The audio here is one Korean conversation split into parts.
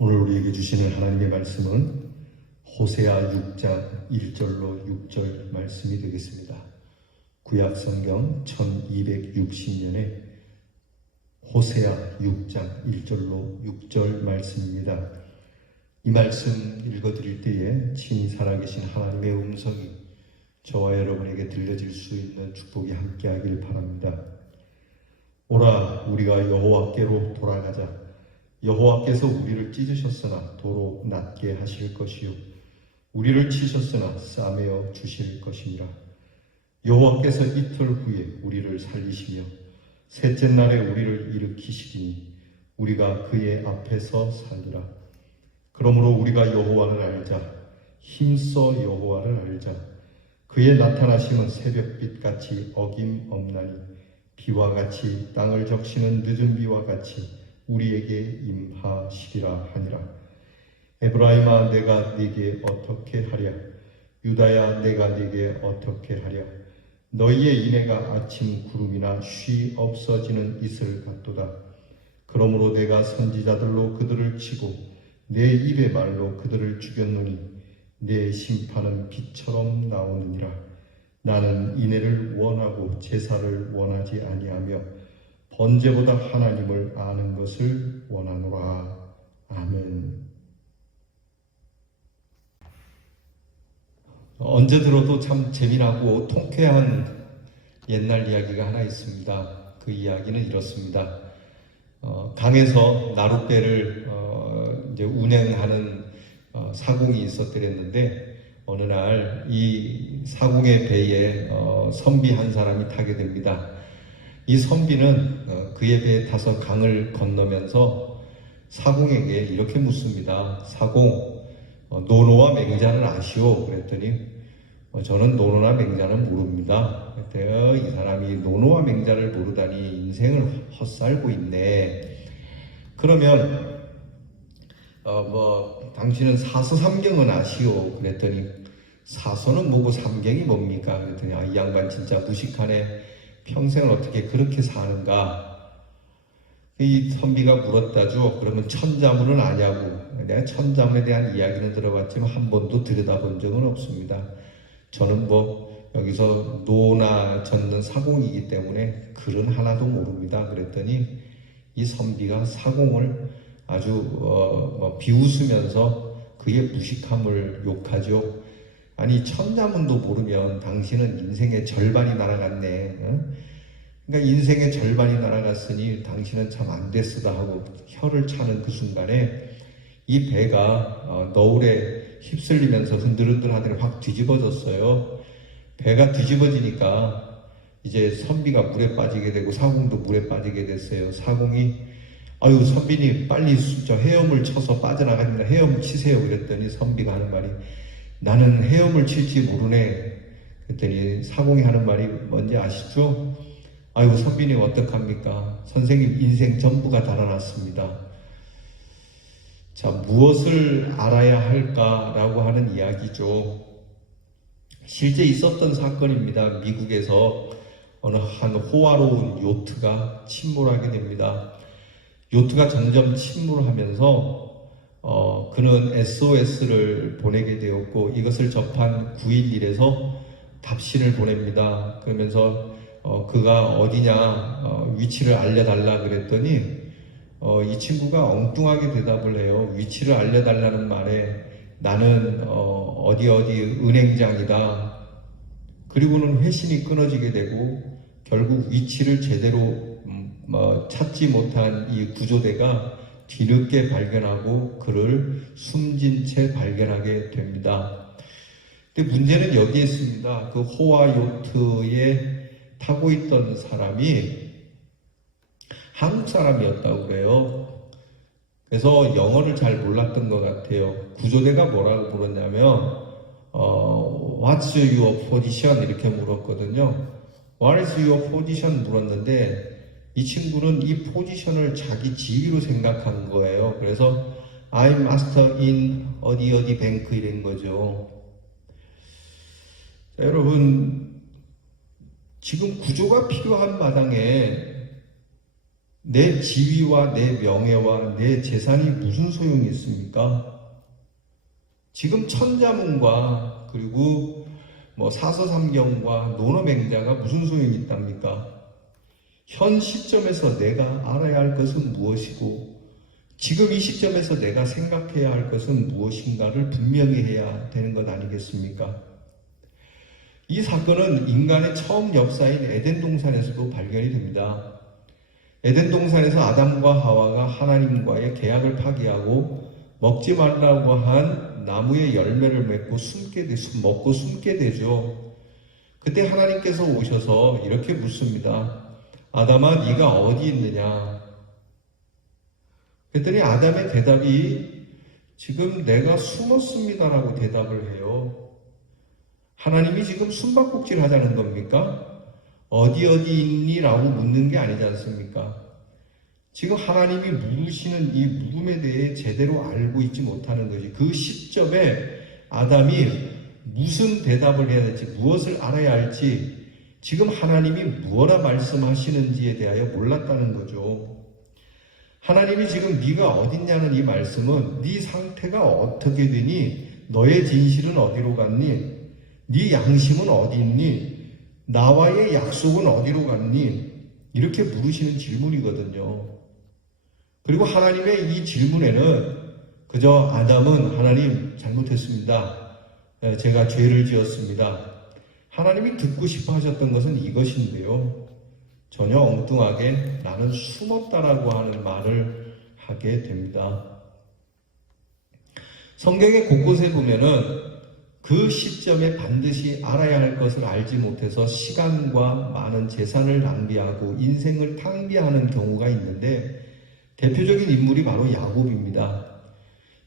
오늘 우리에게 주시는 하나님의 말씀은 호세아 6장 1절로 6절 말씀이 되겠습니다. 구약성경 1260년에 호세아 6장 1절로 6절 말씀입니다. 이 말씀 읽어드릴 때에 친히 살아계신 하나님의 음성이 저와 여러분에게 들려질 수 있는 축복이 함께하길 바랍니다. 오라 우리가 여호와께로 돌아가자. 여호와께서 우리를 찢으셨으나 도로 낫게 하실 것이요 우리를 치셨으나 싸매어 주실 것이니라. 여호와께서 이틀 후에 우리를 살리시며 셋째 날에 우리를 일으키시리니 우리가 그의 앞에서 살리라. 그러므로 우리가 여호와를 알자. 힘써 여호와를 알자. 그의 나타나심은 새벽빛같이 어김없나니 비와 같이 땅을 적시는 늦은 비와 같이 우리에게 임하시리라 하니라. 에브라임아 내가 네게 어떻게 하랴. 유다야 내가 네게 어떻게 하랴. 너희의 인애가 아침 구름이나 쉬 없어지는 이슬 같도다. 그러므로 내가 선지자들로 그들을 치고 내 입의 말로 그들을 죽였노니 내 심판은 빛처럼 나오느니라. 나는 인애를 원하고 제사를 원하지 아니하며 번제보다 하나님을 아는 것을 원하노라. 아멘. 언제 들어도 참 재미나고 통쾌한 옛날 이야기가 하나 있습니다. 그 이야기는 이렇습니다. 강에서 나룻배를 이제 운행하는 사공이 있었더랬는데 어느 날 이 사공의 배에 선비 한 사람이 타게 됩니다. 이 선비는 그의 배에 타서 강을 건너면서 사공에게 이렇게 묻습니다. 사공, 노노와 맹자는 아시오? 그랬더니 저는 노노나 맹자는 모릅니다. 그랬더니 이 사람이 노노와 맹자를 모르다니 인생을 헛살고 있네. 그러면 당신은 사서삼경은 아시오? 그랬더니 사서는 뭐고 삼경이 뭡니까? 그랬더니 이 양반 진짜 무식하네. 평생을 어떻게 그렇게 사는가? 이 선비가 물었다죠. 그러면 천자문은 아냐고. 내가 천자문에 대한 이야기는 들어봤지만 한 번도 들여다본 적은 없습니다. 저는 여기서 노나 젓는 사공이기 때문에 글은 하나도 모릅니다. 그랬더니 이 선비가 사공을 아주 비웃으면서 그의 무식함을 욕하죠. 아니 천자문도 모르면 당신은 인생의 절반이 날아갔네. 그러니까 인생의 절반이 날아갔으니 당신은 참 안 됐으다 하고 혀를 차는 그 순간에 이 배가 너울에 휩쓸리면서 흔들흔들 하더니 확 뒤집어졌어요. 배가 뒤집어지니까 이제 선비가 물에 빠지게 되고 사공도 물에 빠지게 됐어요. 사공이 아유 선비님 빨리 저 헤엄을 쳐서 빠져나가니까 헤엄 치세요. 그랬더니 선비가 하는 말이 나는 헤엄을 칠지 모르네. 그랬더니 사공이 하는 말이 뭔지 아시죠? 아이고 선비님 어떡합니까? 선생님 인생 전부가 달아났습니다. 자, 무엇을 알아야 할까라고 하는 이야기죠. 실제 있었던 사건입니다. 미국에서 어느 한 호화로운 요트가 침몰하게 됩니다. 요트가 점점 침몰하면서 그는 SOS를 보내게 되었고 이것을 접한 911에서 답신을 보냅니다. 그러면서 그가 어디냐 위치를 알려달라 그랬더니 이 친구가 엉뚱하게 대답을 해요. 위치를 알려달라는 말에 나는 어디 은행장이다. 그리고는 회신이 끊어지게 되고 결국 위치를 제대로 찾지 못한 이 구조대가 뒤늦게 발견하고 그를 숨진 채 발견하게 됩니다. 근데 문제는 여기에 있습니다. 그 호화 요트에 타고 있던 사람이 한국 사람이었다고 그래요. 그래서 영어를 잘 몰랐던 것 같아요. 구조대가 뭐라고 물었냐면 What's your position? 이렇게 물었거든요. What is your position? 물었는데 이 친구는 이 포지션을 자기 지위로 생각한 거예요. 그래서 I'm master in 어디 뱅크 이런 거죠. 자, 여러분 지금 구조가 필요한 마당에 내 지위와 내 명예와 내 재산이 무슨 소용이 있습니까? 지금 천자문과 그리고 사서삼경과 논어맹자가 무슨 소용이 있답니까? 현 시점에서 내가 알아야 할 것은 무엇이고 지금 이 시점에서 내가 생각해야 할 것은 무엇인가를 분명히 해야 되는 것 아니겠습니까? 이 사건은 인간의 처음 역사인 에덴 동산에서도 발견이 됩니다. 에덴 동산에서 아담과 하와가 하나님과의 계약을 파기하고 먹지 말라고 한 나무의 열매를 먹고 숨게 되죠. 그때 하나님께서 오셔서 이렇게 묻습니다. 아담아, 네가 어디 있느냐? 그랬더니 아담의 대답이 지금 내가 숨었습니다라고 대답을 해요. 하나님이 지금 숨바꼭질 하자는 겁니까? 어디 있니? 라고 묻는 게 아니지 않습니까? 지금 하나님이 물으시는 이 물음에 대해 제대로 알고 있지 못하는 거지. 그 시점에 아담이 무슨 대답을 해야 될지, 무엇을 알아야 할지, 지금 하나님이 무엇라 말씀하시는지에 대하여 몰랐다는 거죠. 하나님이 지금 네가 어딨냐는 이 말씀은 네 상태가 어떻게 되니? 너의 진실은 어디로 갔니? 네 양심은 어디 있니? 나와의 약속은 어디로 갔니? 이렇게 물으시는 질문이거든요. 그리고 하나님의 이 질문에는 그저 아담은 하나님 잘못했습니다. 제가 죄를 지었습니다. 하나님이 듣고 싶어 하셨던 것은 이것인데요. 전혀 엉뚱하게 나는 숨었다라고 하는 말을 하게 됩니다. 성경의 곳곳에 보면은 그 시점에 반드시 알아야 할 것을 알지 못해서 시간과 많은 재산을 낭비하고 인생을 탕비하는 경우가 있는데 대표적인 인물이 바로 야곱입니다.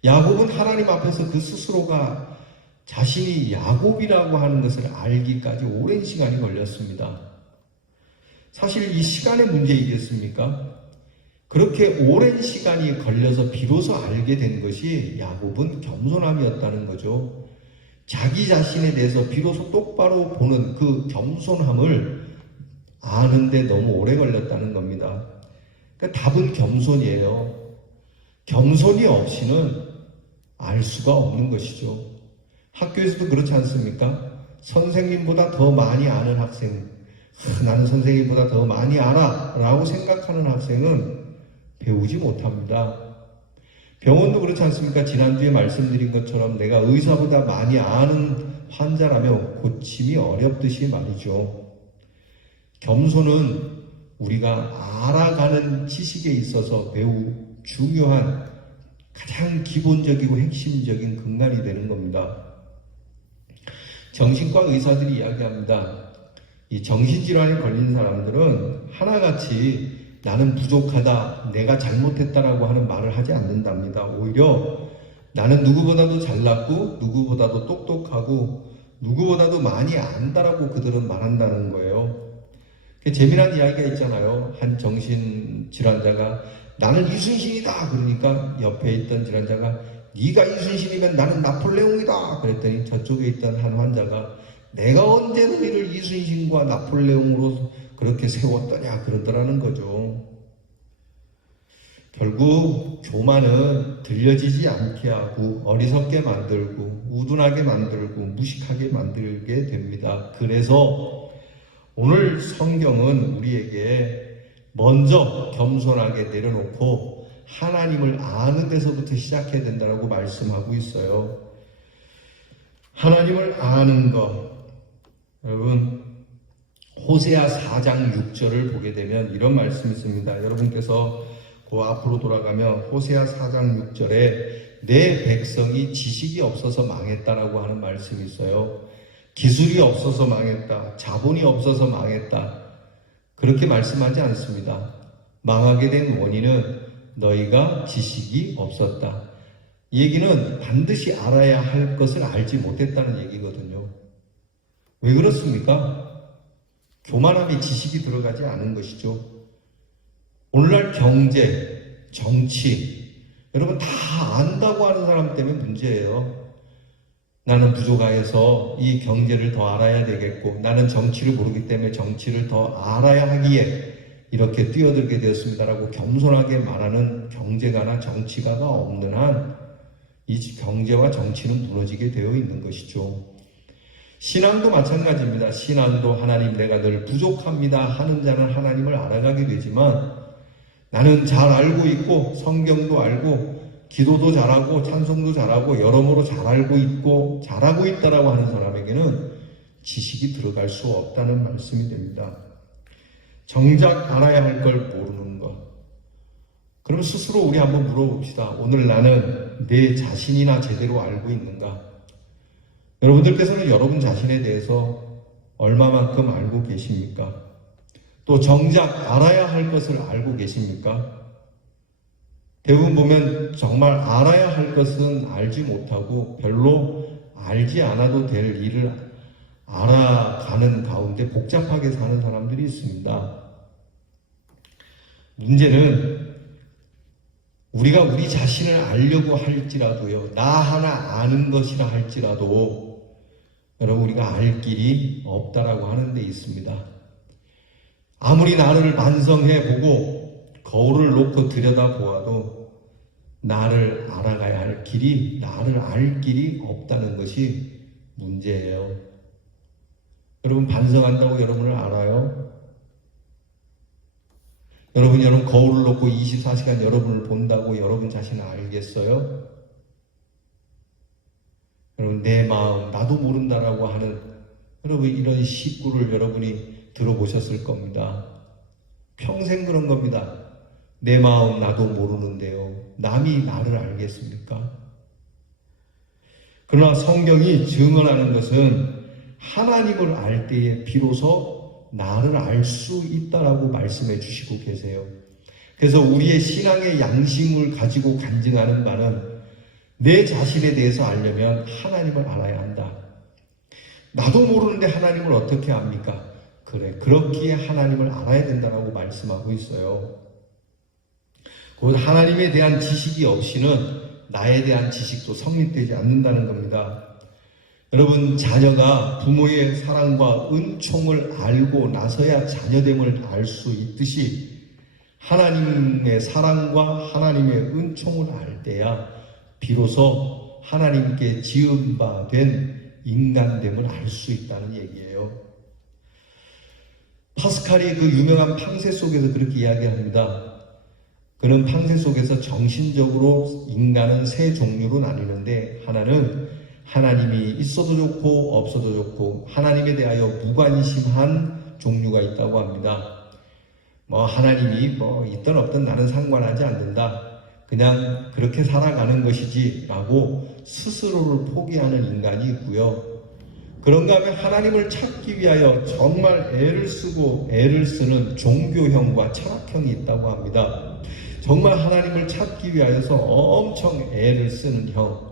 야곱은 하나님 앞에서 그 스스로가 자신이 야곱이라고 하는 것을 알기까지 오랜 시간이 걸렸습니다. 사실 이 시간의 문제이겠습니까? 그렇게 오랜 시간이 걸려서 비로소 알게 된 것이 야곱은 겸손함이었다는 거죠. 자기 자신에 대해서 비로소 똑바로 보는 그 겸손함을 아는데 너무 오래 걸렸다는 겁니다. 그러니까 답은 겸손이에요. 겸손이 없이는 알 수가 없는 것이죠. 학교에서도 그렇지 않습니까? 선생님보다 더 많이 아는 학생, 나는 선생님보다 더 많이 알아 라고 생각하는 학생은 배우지 못합니다. 병원도 그렇지 않습니까? 지난주에 말씀드린 것처럼 내가 의사보다 많이 아는 환자라면 고침이 어렵듯이 말이죠. 겸손은 우리가 알아가는 지식에 있어서 매우 중요한 가장 기본적이고 핵심적인 근간이 되는 겁니다. 정신과 의사들이 이야기합니다. 이 정신질환에 걸린 사람들은 하나같이 나는 부족하다, 내가 잘못했다라고 하는 말을 하지 않는답니다. 오히려 나는 누구보다도 잘났고 누구보다도 똑똑하고 누구보다도 많이 안다라고 그들은 말한다는 거예요. 재미난 이야기가 있잖아요. 한 정신질환자가 나는 이순신이다 그러니까 옆에 있던 질환자가 네가 이순신이면 나는 나폴레옹이다 그랬더니 저쪽에 있던 한 환자가 내가 언제 너희를 이순신과 나폴레옹으로 그렇게 세웠더냐 그러더라는 거죠. 결국 교만은 들려지지 않게 하고 어리석게 만들고 우둔하게 만들고 무식하게 만들게 됩니다. 그래서 오늘 성경은 우리에게 먼저 겸손하게 내려놓고 하나님을 아는 데서부터 시작해야 된다고 말씀하고 있어요. 하나님을 아는 것, 여러분 호세아 4장 6절을 보게 되면 이런 말씀이 있습니다. 여러분께서 그 앞으로 돌아가면 호세아 4장 6절에 내 백성이 지식이 없어서 망했다라고 하는 말씀이 있어요. 기술이 없어서 망했다. 자본이 없어서 망했다. 그렇게 말씀하지 않습니다. 망하게 된 원인은 너희가 지식이 없었다. 이 얘기는 반드시 알아야 할 것을 알지 못했다는 얘기거든요. 왜 그렇습니까? 교만함에 지식이 들어가지 않은 것이죠. 오늘날 경제, 정치, 여러분 다 안다고 하는 사람 때문에 문제예요. 나는 부족하여서 이 경제를 더 알아야 되겠고 나는 정치를 모르기 때문에 정치를 더 알아야 하기에 이렇게 뛰어들게 되었습니다라고 겸손하게 말하는 경제가나 정치가가 없는 한 이 경제와 정치는 무너지게 되어 있는 것이죠. 신앙도 마찬가지입니다. 신앙도 하나님 내가 늘 부족합니다 하는 자는 하나님을 알아가게 되지만, 나는 잘 알고 있고 성경도 알고 기도도 잘하고 찬송도 잘하고 여러모로 잘 알고 있고 잘하고 있다라고 하는 사람에게는 지식이 들어갈 수 없다는 말씀이 됩니다. 정작 알아야 할 걸 모르는 것. 그럼 스스로 우리 한번 물어봅시다. 오늘 나는 내 자신이나 제대로 알고 있는가? 여러분들께서는 여러분 자신에 대해서 얼마만큼 알고 계십니까? 또 정작 알아야 할 것을 알고 계십니까? 대부분 보면 정말 알아야 할 것은 알지 못하고 별로 알지 않아도 될 일을 알아가는 가운데 복잡하게 사는 사람들이 있습니다. 문제는 우리가 우리 자신을 알려고 할지라도요, 나 하나 아는 것이라 할지라도 여러분 우리가 알 길이 없다라고 하는 데 있습니다. 아무리 나를 반성해보고 거울을 놓고 들여다보아도 나를 알아가야 할 길이, 나를 알 길이 없다는 것이 문제예요. 여러분 반성한다고 여러분을 알아요? 여러분 거울을 놓고 24시간 여러분을 본다고 여러분 자신을 알겠어요? 여러분 내 마음 나도 모른다라고 하는 여러분 이런 시구를 여러분이 들어보셨을 겁니다. 평생 그런 겁니다. 내 마음 나도 모르는데요. 남이 나를 알겠습니까? 그러나 성경이 증언하는 것은 하나님을 알 때에 비로소 나를 알 수 있다라고 말씀해 주시고 계세요. 그래서 우리의 신앙의 양심을 가지고 간증하는 바는 내 자신에 대해서 알려면 하나님을 알아야 한다. 나도 모르는데 하나님을 어떻게 압니까? 그래, 그렇기에 하나님을 알아야 된다라고 말씀하고 있어요. 곧 하나님에 대한 지식이 없이는 나에 대한 지식도 성립되지 않는다는 겁니다. 여러분 자녀가 부모의 사랑과 은총을 알고 나서야 자녀됨을 알 수 있듯이 하나님의 사랑과 하나님의 은총을 알 때야 비로소 하나님께 지은 바 된 인간됨을 알 수 있다는 얘기예요. 파스칼이 그 유명한 팡세 속에서 그렇게 이야기합니다. 그는 팡세 속에서 정신적으로 인간은 세 종류로 나뉘는데, 하나는 하나님이 있어도 좋고 없어도 좋고 하나님에 대하여 무관심한 종류가 있다고 합니다. 하나님이 있든 없든 나는 상관하지 않는다. 그냥 그렇게 살아가는 것이지 라고 스스로를 포기하는 인간이 있고요. 그런가 하면 하나님을 찾기 위하여 정말 애를 쓰고 애를 쓰는 종교형과 철학형이 있다고 합니다. 정말 하나님을 찾기 위하여서 엄청 애를 쓰는 형.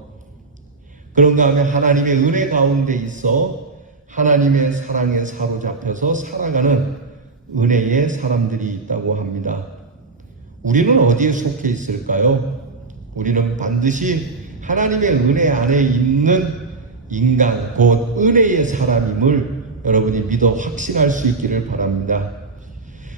그런가 하면 하나님의 은혜 가운데 있어 하나님의 사랑에 사로잡혀서 살아가는 은혜의 사람들이 있다고 합니다. 우리는 어디에 속해 있을까요? 우리는 반드시 하나님의 은혜 안에 있는 인간, 곧 은혜의 사람임을 여러분이 믿어 확신할 수 있기를 바랍니다.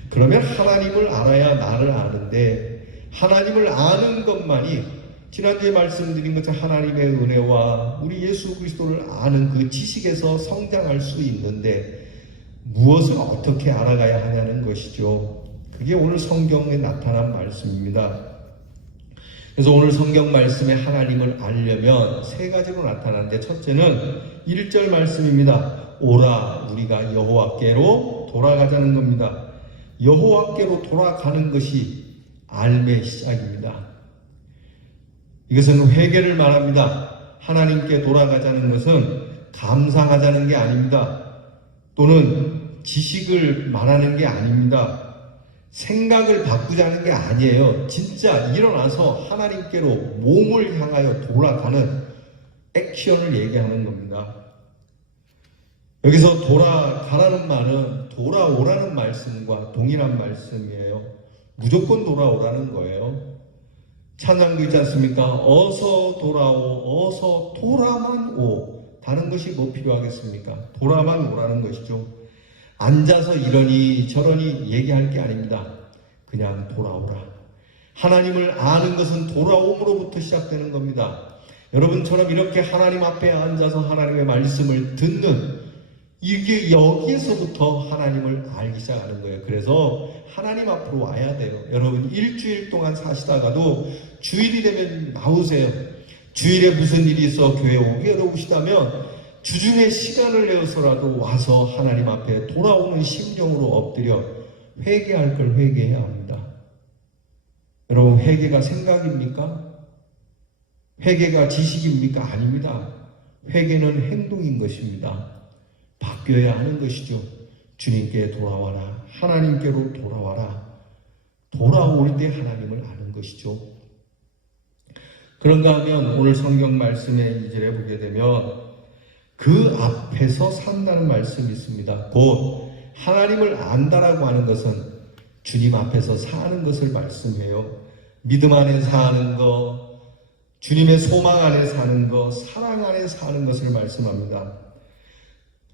그러면 하나님을 알아야 나를 아는데, 하나님을 아는 것만이 지난주에 말씀드린 것처럼 하나님의 은혜와 우리 예수 그리스도를 아는 그 지식에서 성장할 수 있는데, 무엇을 어떻게 알아가야 하냐는 것이죠. 그게 오늘 성경에 나타난 말씀입니다. 그래서 오늘 성경 말씀에 하나님을 알려면 세 가지로 나타나는데, 첫째는 1절 말씀입니다. 오라 우리가 여호와께로 돌아가자는 겁니다. 여호와께로 돌아가는 것이 삶의 시작입니다. 이것은 회개를 말합니다. 하나님께 돌아가자는 것은 감상하자는 게 아닙니다. 또는 지식을 말하는 게 아닙니다. 생각을 바꾸자는 게 아니에요. 진짜 일어나서 하나님께로 몸을 향하여 돌아가는 액션을 얘기하는 겁니다. 여기서 돌아가라는 말은 돌아오라는 말씀과 동일한 말씀이에요. 무조건 돌아오라는 거예요. 찬양도 있지 않습니까? 어서 돌아오, 어서 돌아만 오. 다른 것이 뭐 필요하겠습니까? 돌아만 오라는 것이죠. 앉아서 이러니 저러니 얘기할 게 아닙니다. 그냥 돌아오라. 하나님을 아는 것은 돌아옴으로부터 시작되는 겁니다. 여러분처럼 이렇게 하나님 앞에 앉아서 하나님의 말씀을 듣는, 이게 여기에서부터 하나님을 알기 시작하는 거예요. 그래서 하나님 앞으로 와야 돼요. 여러분 일주일 동안 사시다가도 주일이 되면 나오세요. 주일에 무슨 일이 있어 교회 오기 어려우시다면 주중에 시간을 내어서라도 와서 하나님 앞에 돌아오는 심령으로 엎드려 회개할 걸 회개해야 합니다. 여러분 회개가 생각입니까? 회개가 지식입니까? 아닙니다. 회개는 행동인 것입니다. 바뀌어야 하는 것이죠. 주님께 돌아와라. 하나님께로 돌아와라. 돌아올 때 하나님을 아는 것이죠. 그런가 하면 오늘 성경 말씀의 2절에 보게 되면 그 앞에서 산다는 말씀이 있습니다. 곧 하나님을 안다라고 하는 것은 주님 앞에서 사는 것을 말씀해요. 믿음 안에 사는 것, 주님의 소망 안에 사는 것, 사랑 안에 사는 것을 말씀합니다.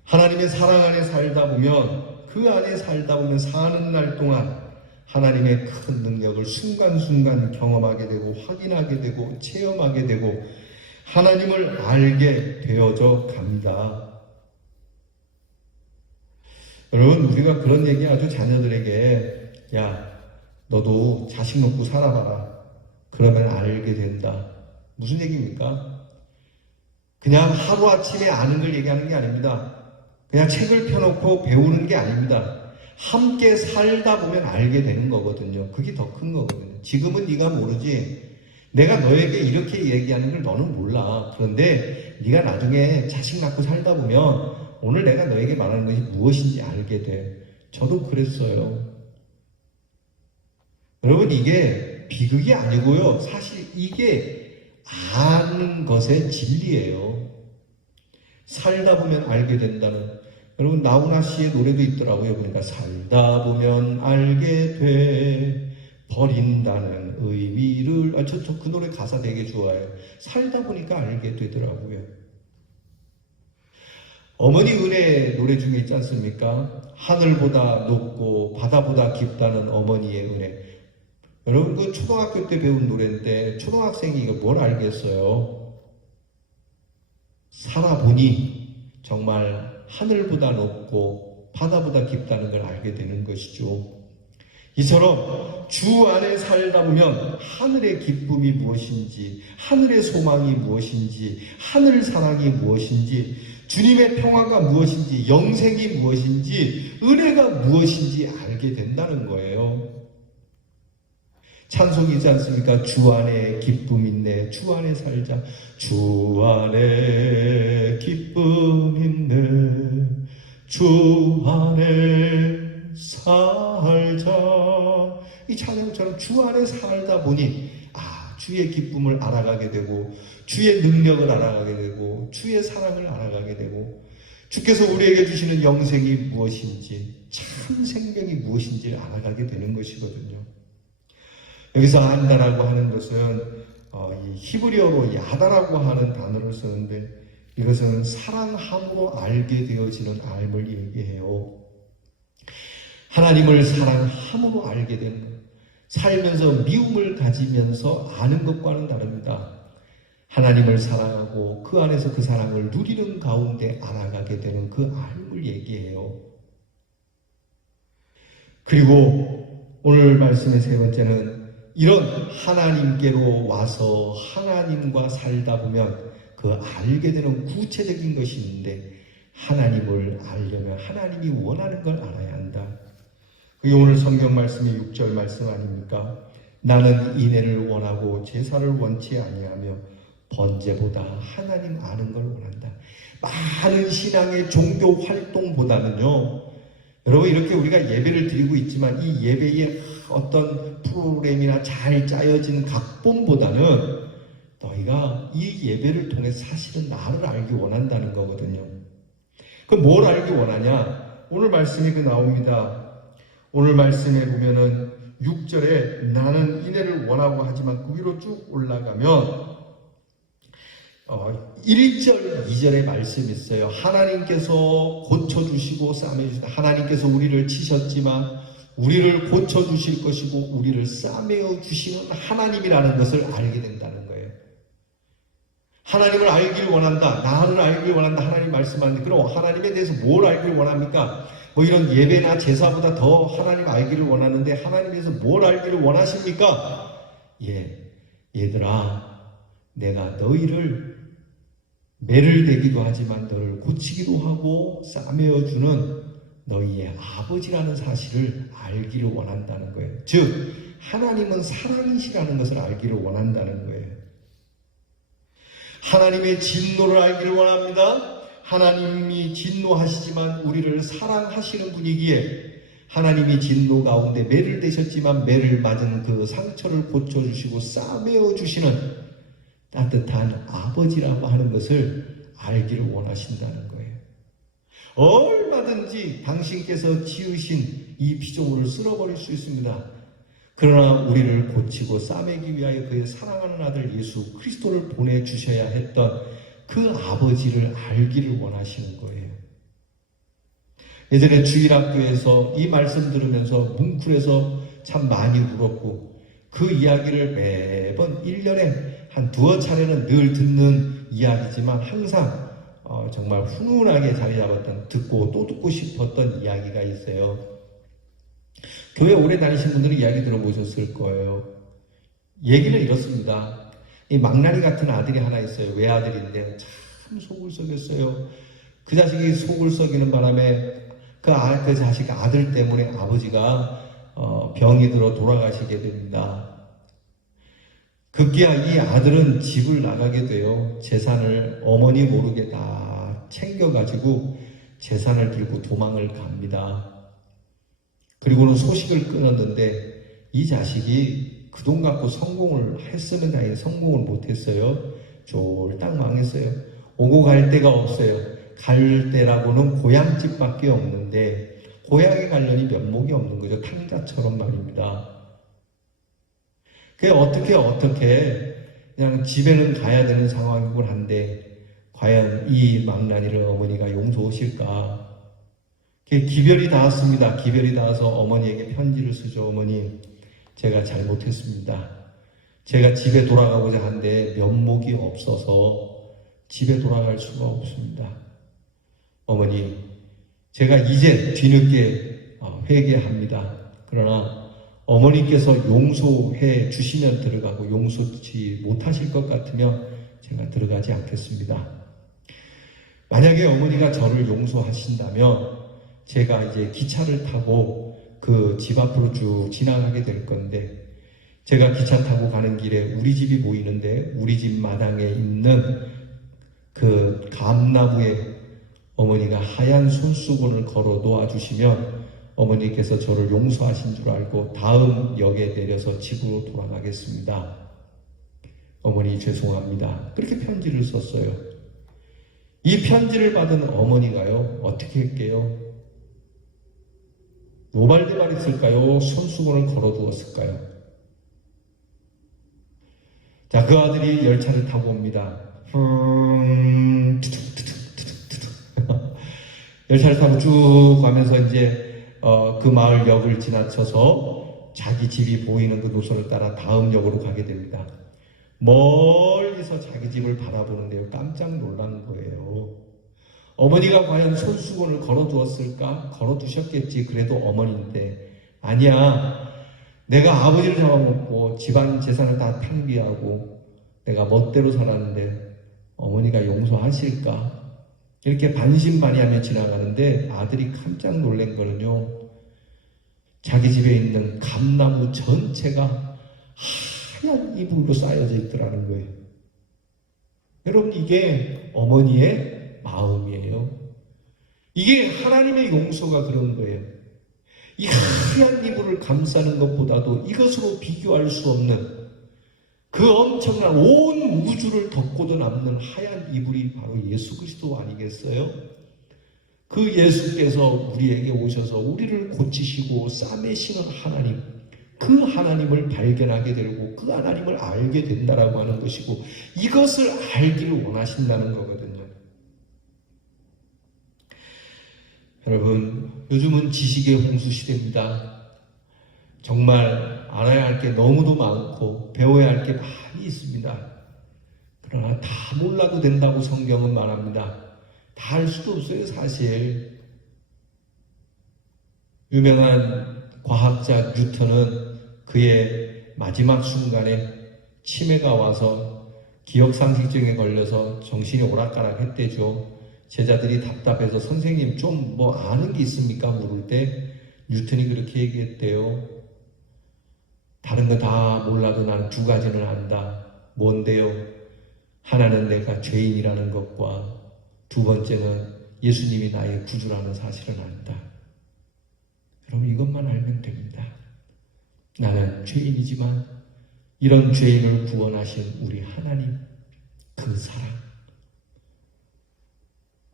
하나님의 사랑 안에 살다 보면, 그 안에 살다 보면 사는 날 동안 하나님의 큰 능력을 순간순간 경험하게 되고 확인하게 되고 체험하게 되고 하나님을 알게 되어져 갑니다. 여러분 우리가 그런 얘기 아주 자녀들에게 야 너도 자식 놓고 살아봐라. 그러면 알게 된다. 무슨 얘기입니까? 그냥 하루아침에 아는 걸 얘기하는 게 아닙니다. 그냥 책을 펴놓고 배우는 게 아닙니다. 함께 살다 보면 알게 되는 거거든요. 그게 더 큰 거거든요. 지금은 네가 모르지. 내가 너에게 이렇게 얘기하는 걸 너는 몰라. 그런데 네가 나중에 자식 낳고 살다 보면 오늘 내가 너에게 말하는 것이 무엇인지 알게 돼. 저도 그랬어요. 여러분 이게 비극이 아니고요. 사실 이게 아는 것의 진리예요. 살다 보면 알게 된다는. 여러분 나훈아 씨의 노래도 있더라고요. 보니까 살다 보면 알게 돼 버린다는 의미를. 저 그 노래 가사 되게 좋아해요. 살다 보니까 알게 되더라고요. 어머니 은혜 노래 중에 있지 않습니까? 하늘보다 높고 바다보다 깊다는 어머니의 은혜. 여러분 그 초등학교 때 배운 노래인데 초등학생이 이거 뭘 알겠어요? 살아보니 정말 하늘보다 높고 바다보다 깊다는 걸 알게 되는 것이죠. 이처럼 주 안에 살다 보면 하늘의 기쁨이 무엇인지, 하늘의 소망이 무엇인지, 하늘 사랑이 무엇인지, 주님의 평화가 무엇인지, 영생이 무엇인지, 은혜가 무엇인지 알게 된다는 거예요. 찬송이지 않습니까? 주 안에 기쁨 있네. 주 안에 살자. 주 안에 기쁨 있네. 주 안에 살자. 이 찬양처럼 주 안에 살다 보니 주의 기쁨을 알아가게 되고 주의 능력을 알아가게 되고 주의 사랑을 알아가게 되고 주께서 우리에게 주시는 영생이 무엇인지 참 생명이 무엇인지를 알아가게 되는 것이거든요. 여기서 안다라고 하는 것은 이 히브리어로 야다라고 하는 단어를 쓰는데 이것은 사랑함으로 알게 되어지는 알을 얘기해요. 하나님을 사랑함으로 알게 되는 것. 살면서 미움을 가지면서 아는 것과는 다릅니다. 하나님을 사랑하고 그 안에서 그 사랑을 누리는 가운데 알아가게 되는 그 알을 얘기해요. 그리고 오늘 말씀의 세 번째는 이런 하나님께로 와서 하나님과 살다 보면 그 알게 되는 구체적인 것이 있는데 하나님을 알려면 하나님이 원하는 걸 알아야 한다. 그게 오늘 성경 말씀의 6절 말씀 아닙니까? 나는 인애를 원하고 제사를 원치 아니하며 번제보다 하나님 아는 걸 원한다. 많은 신앙의 종교 활동보다는요. 여러분 이렇게 우리가 예배를 드리고 있지만 이 예배의 어떤 프로그램이나 잘 짜여진 각본보다는 너희가 이 예배를 통해 사실은 나를 알기 원한다는 거거든요. 그럼 뭘 알기 원하냐? 오늘 말씀이 나옵니다. 오늘 말씀에 보면은 6절에 나는 인애를 원하고 하지만 그 위로 쭉 올라가면 1절, 2절의 말씀이 있어요. 하나님께서 고쳐주시고 싸매주시다. 하나님께서 우리를 치셨지만 우리를 고쳐주실 것이고 우리를 싸매어 주시는 하나님이라는 것을 알게 된다는 거예요. 하나님을 알기를 원한다. 나를 알기를 원한다. 하나님 말씀하는데 그럼 하나님에 대해서 뭘 알기를 원합니까? 뭐 이런 예배나 제사보다 더 하나님 알기를 원하는데 하나님에서 뭘 알기를 원하십니까? 얘들아, 내가 너희를 매를 대기도 하지만 너를 고치기도 하고 싸매어주는 너희의 아버지라는 사실을 알기를 원한다는 거예요. 즉 하나님은 사랑이시라는 것을 알기를 원한다는 거예요. 하나님의 진노를 알기를 원합니다. 하나님이 진노하시지만 우리를 사랑하시는 분이기에 하나님이 진노 가운데 매를 대셨지만 매를 맞은 그 상처를 고쳐주시고 싸매어 주시는 따뜻한 아버지라고 하는 것을 알기를 원하신다는 거예요. 얼마든지 당신께서 지으신 이 피조물을 쓸어버릴 수 있습니다. 그러나 우리를 고치고 싸매기 위하여 그의 사랑하는 아들 예수 그리스도를 보내주셔야 했던 그 아버지를 알기를 원하시는 거예요. 예전에 주일학교에서 이 말씀 들으면서 뭉클해서 참 많이 울었고 그 이야기를 매번 1년에 한 두어 차례는 늘 듣는 이야기지만 항상 정말 훈훈하게 자리 잡았던 듣고 또 듣고 싶었던 이야기가 있어요. 교회 오래 다니신 분들은 이야기 들어보셨을 거예요. 얘기는 이렇습니다. 이 망나니 같은 아들이 하나 있어요. 외아들인데 참 속을 썩였어요. 그 자식이 속을 썩이는 바람에 그 자식 아들 때문에 아버지가 병이 들어 돌아가시게 됩니다. 급기야 이 아들은 집을 나가게 돼요. 재산을 어머니 모르게 다 챙겨가지고 재산을 들고 도망을 갑니다. 그리고는 소식을 끊었는데 이 자식이 그 돈 갖고 성공을 했으면 다행히 성공을 못했어요. 쫄딱 망했어요. 오고 갈 데가 없어요. 갈 데라고는 고향집밖에 없는데 고향에 가려니 면목이 없는 거죠. 탕자처럼 말입니다. 그게 어떻게 그냥 집에는 가야 되는 상황이긴 한데 과연 이 망나니를 어머니가 용서하실까? 기별이 닿았습니다. 기별이 닿아서 어머니에게 편지를 쓰죠. 어머니, 제가 잘못했습니다. 제가 집에 돌아가고자 하는데 면목이 없어서 집에 돌아갈 수가 없습니다. 어머니, 제가 이제 뒤늦게 회개합니다. 그러나 어머니께서 용서해 주시면 들어가고 용서치 못하실 것 같으면 제가 들어가지 않겠습니다. 만약에 어머니가 저를 용서하신다면 제가 이제 기차를 타고 그 집 앞으로 쭉 지나가게 될 건데 제가 기차 타고 가는 길에 우리 집이 보이는데 우리 집 마당에 있는 그 감나무에 어머니가 하얀 손수건을 걸어 놓아주시면 어머니께서 저를 용서하신 줄 알고 다음 역에 내려서 집으로 돌아가겠습니다. 어머니 죄송합니다. 그렇게 편지를 썼어요. 이 편지를 받은 어머니가요 어떻게 할게요? 노발대발했을까요? 손수건을 걸어두었을까요? 자, 그 아들이 열차를 타고 옵니다. 열차를 타고 쭉 가면서 이제 그 마을 역을 지나쳐서 자기 집이 보이는 그 노선을 따라 다음 역으로 가게 됩니다. 멀리서 자기 집을 바라보는데요. 깜짝 놀란 거예요. 어머니가 과연 손수건을 걸어두었을까? 걸어두셨겠지. 그래도 어머니인데 아니야. 내가 아버지를 잡아먹고 집안 재산을 다 탕비하고 내가 멋대로 살았는데 어머니가 용서하실까? 이렇게 반신반의하며 지나가는데 아들이 깜짝 놀란 거는요. 자기 집에 있는 감나무 전체가 하얀 이불로 쌓여져 있더라는 거예요. 여러분 이게 어머니의 마음이에요. 이게 하나님의 용서가 그런 거예요. 이 하얀 이불을 감싸는 것보다도 이것으로 비교할 수 없는 그 엄청난 온 우주를 덮고도 남는 하얀 이불이 바로 예수 그리스도 아니겠어요? 그 예수께서 우리에게 오셔서 우리를 고치시고 싸매시는 하나님, 그 하나님을 발견하게 되고 그 하나님을 알게 된다라고 하는 것이고, 이것을 알기를 원하신다는 거거든요. 여러분, 요즘은 지식의 홍수 시대입니다. 정말 알아야 할 게 너무도 많고 배워야 할 게 많이 있습니다. 그러나 다 몰라도 된다고 성경은 말합니다. 다 할 수도 없어요, 사실. 유명한 과학자 뉴턴은 그의 마지막 순간에 치매가 와서 기억상실증에 걸려서 정신이 오락가락 했대죠. 제자들이 답답해서 선생님 좀 뭐 아는 게 있습니까? 물을 때 뉴턴이 그렇게 얘기했대요. 다른 거 다 몰라도 나는 두 가지는 안다. 뭔데요? 하나는 내가 죄인이라는 것과 두 번째는 예수님이 나의 구주라는 사실을 안다. 여러분, 이것만 알면 됩니다. 나는 죄인이지만 이런 죄인을 구원하신 우리 하나님, 그 사랑,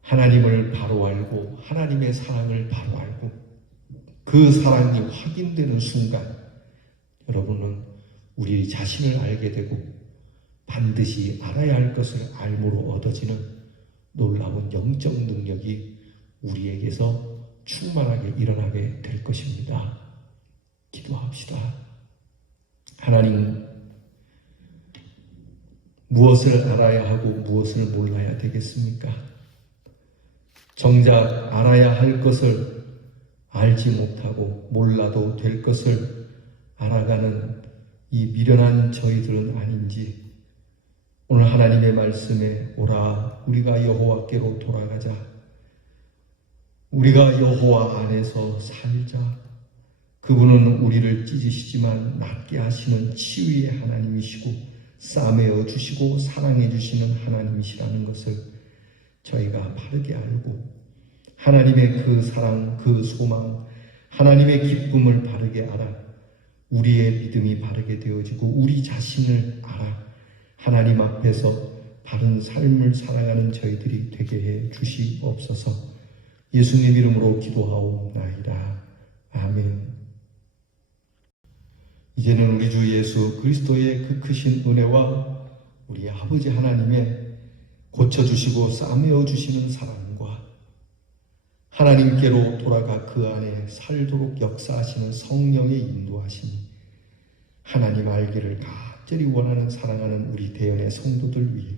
하나님을 바로 알고 하나님의 사랑을 바로 알고 그 사랑이 확인되는 순간 여러분은 우리 자신을 알게 되고 반드시 알아야 할 것을 알므로 얻어지는 놀라운 영적 능력이 우리에게서 충만하게 일어나게 될 것입니다. 기도합시다. 하나님, 무엇을 알아야 하고 무엇을 몰라야 되겠습니까? 정작 알아야 할 것을 알지 못하고 몰라도 될 것을 알아가는 이 미련한 저희들은 아닌지, 오늘 하나님의 말씀에 오라 우리가 여호와께로 돌아가자, 우리가 여호와 안에서 살자, 그분은 우리를 찢으시지만 낫게 하시는 치유의 하나님이시고 싸매어 주시고 사랑해 주시는 하나님이시라는 것을 저희가 바르게 알고 하나님의 그 사랑, 그 소망, 하나님의 기쁨을 바르게 알아 우리의 믿음이 바르게 되어지고 우리 자신을 알아 하나님 앞에서 바른 삶을 살아가는 저희들이 되게 해 주시옵소서. 예수님 이름으로 기도하옵나이다. 아멘. 이제는 우리 주 예수 그리스도의 그 크신 은혜와 우리 아버지 하나님의 고쳐주시고 싸매어 주시는 사랑과 하나님께로 돌아가 그 안에 살도록 역사하시는 성령의 인도하심이 하나님 알기를 간절히 원하는 사랑하는 우리 대연의 성도들 위해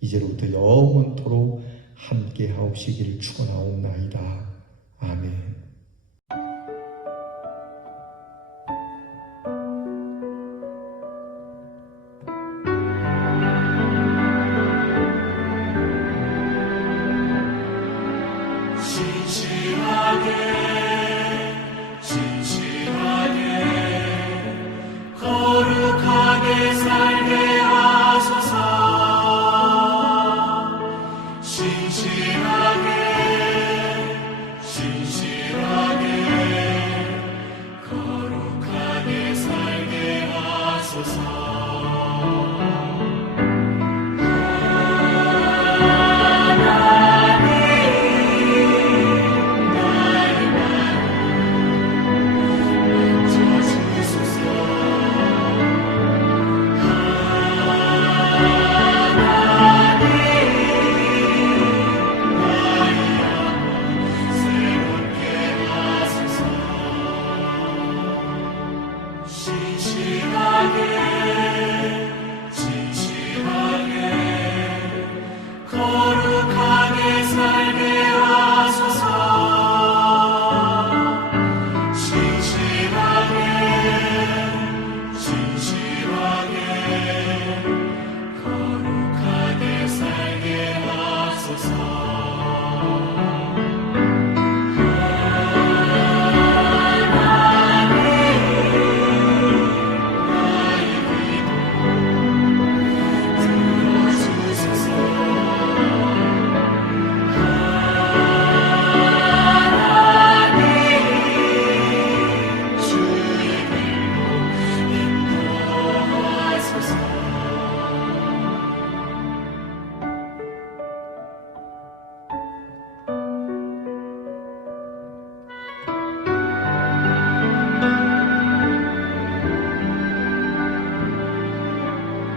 이제로부터 영원토록 함께 하옵시기를 축원하옵나이다. 아멘. 거룩하게 살게 하소서. 신실하게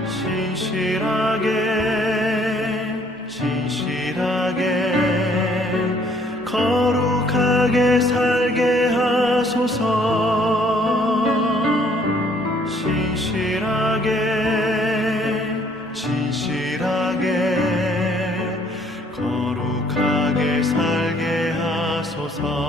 진실하게 거룩하게 살게 하소서. 진실하게 거룩하게 살게 하소서.